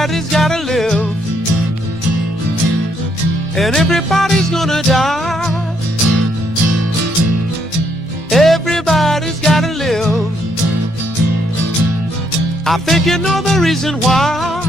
Everybody's gotta live, and everybody's gonna die. Everybody's gotta live. I think you know the reason why.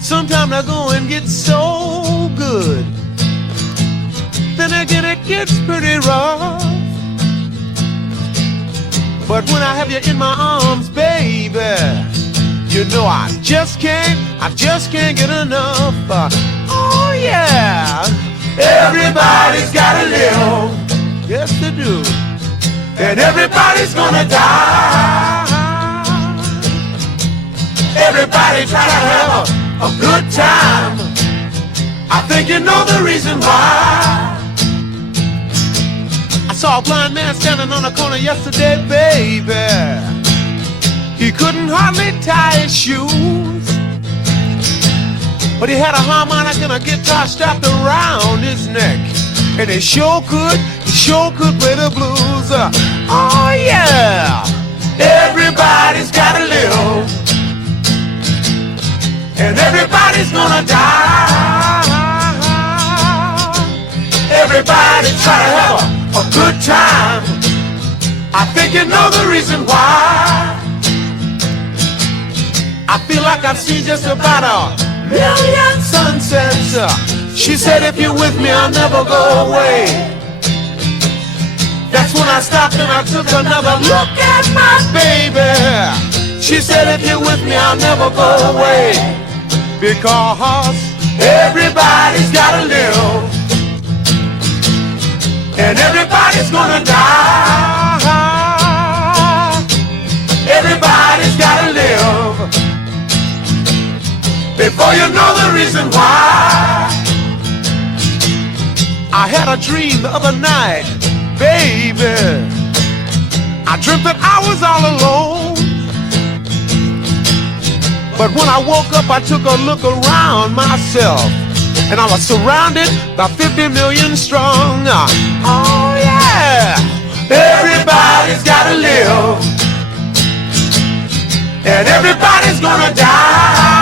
Sometimes I go and get so good, then again it gets pretty rough. But when I have you in my arms, baby, you know I just can't get enough. Oh yeah, everybody's gotta live. Yes, they do. And everybody's gonna die. Everybody try to have a good time. I think you know the reason why. I saw a blind man standing on the corner yesterday, baby. He couldn't hardly tie his shoes, but he had a harmonica and a guitar strapped around his neck, and he sure could play the blues. Oh yeah, everybody's gotta live, and everybody's gonna die. Everybody try to have a good time. I think you know the reason why. I feel like I've seen just about a million sunsets. She said if you're with me I'll never go away. That's when I stopped and I took another look at my baby. She said if you're with me I'll never go away, because everybody's gotta live, and everybody's gonna die. Everybody's gotta live, before you know the reason why. I had a dream the other night, baby. I dreamt that I was all alone, but when I woke up I took a look around myself, and I was surrounded by 50 million strong. Oh yeah, everybody's gotta live, and everybody's gonna die.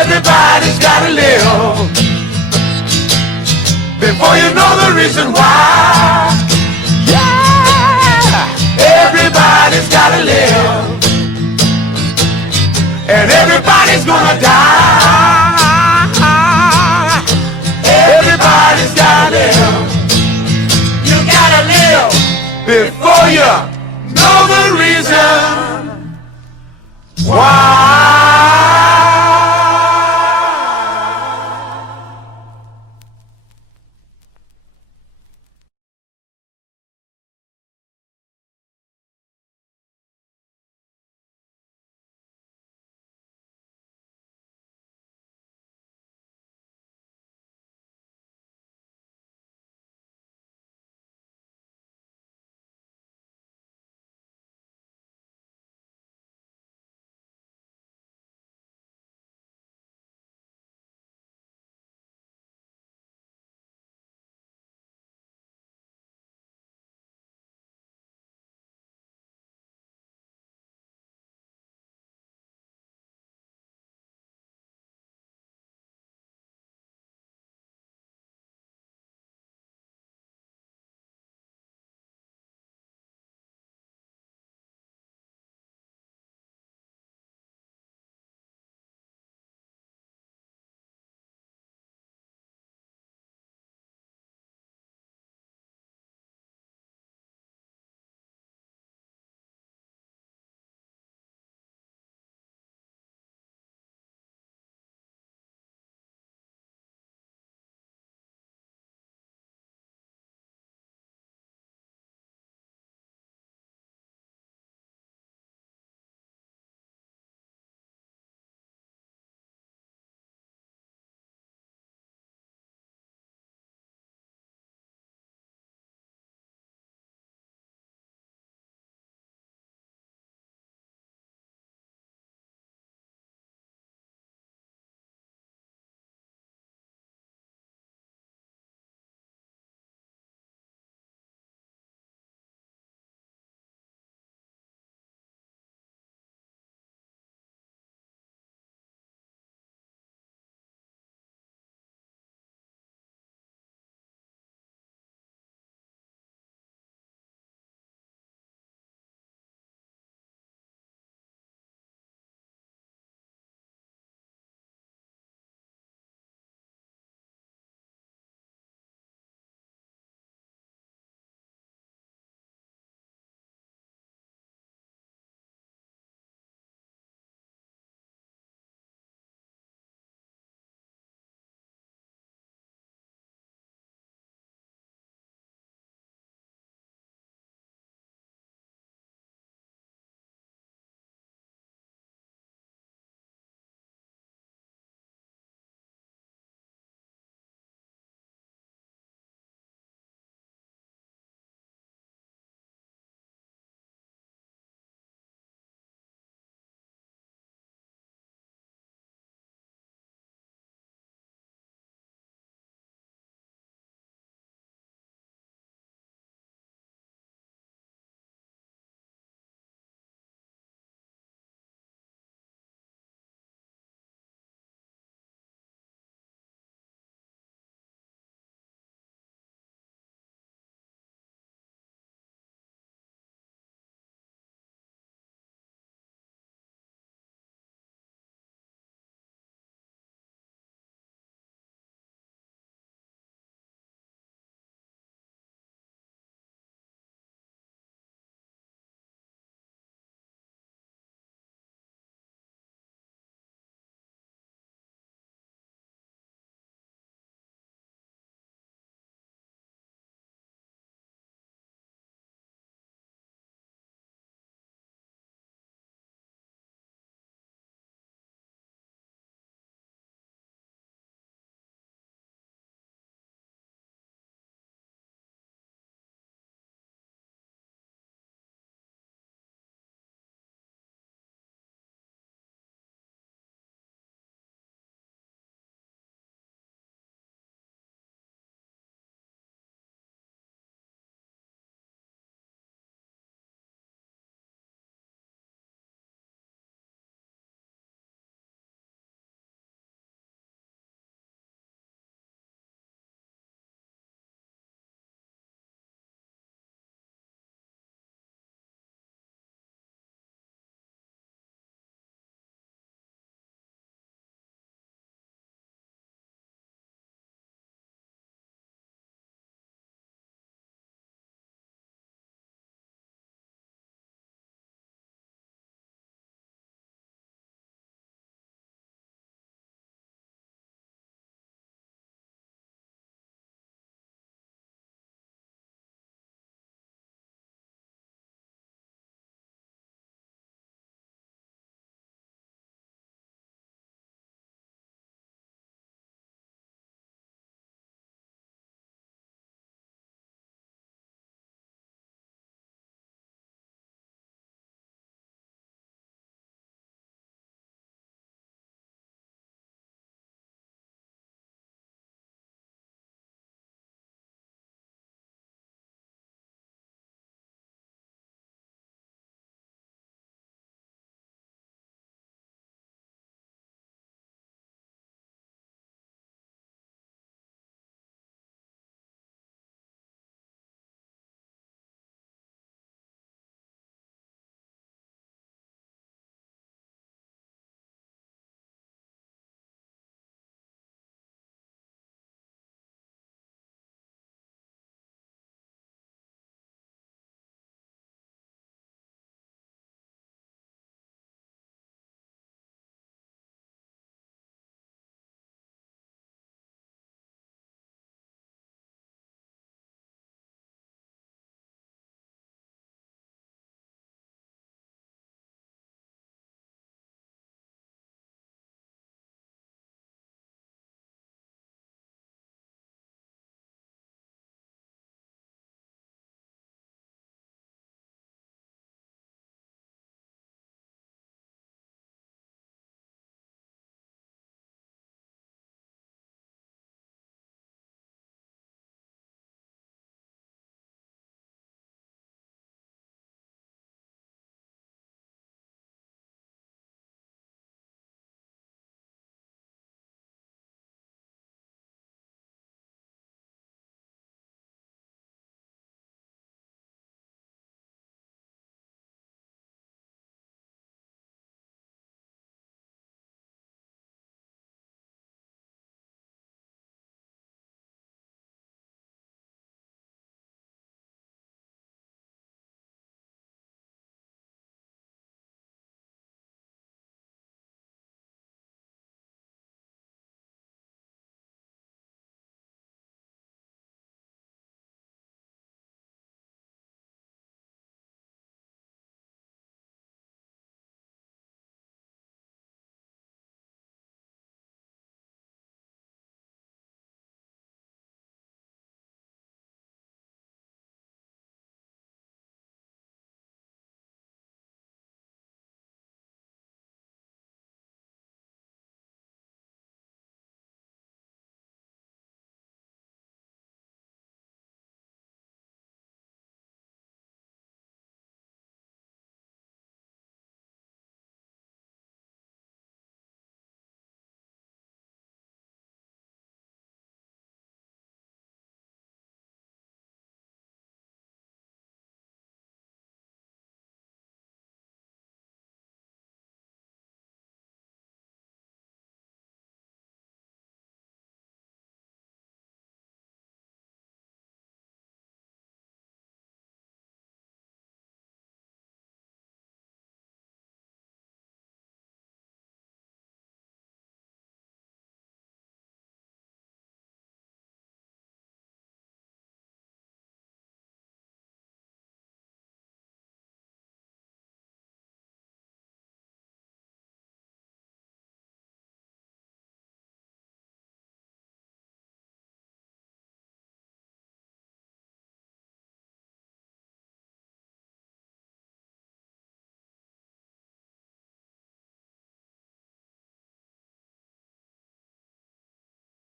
Everybody's gotta live, before you know the reason why. Yeah, everybody's gotta live, and everybody's gonna die. Everybody's gotta live. You gotta live before you know the reason why.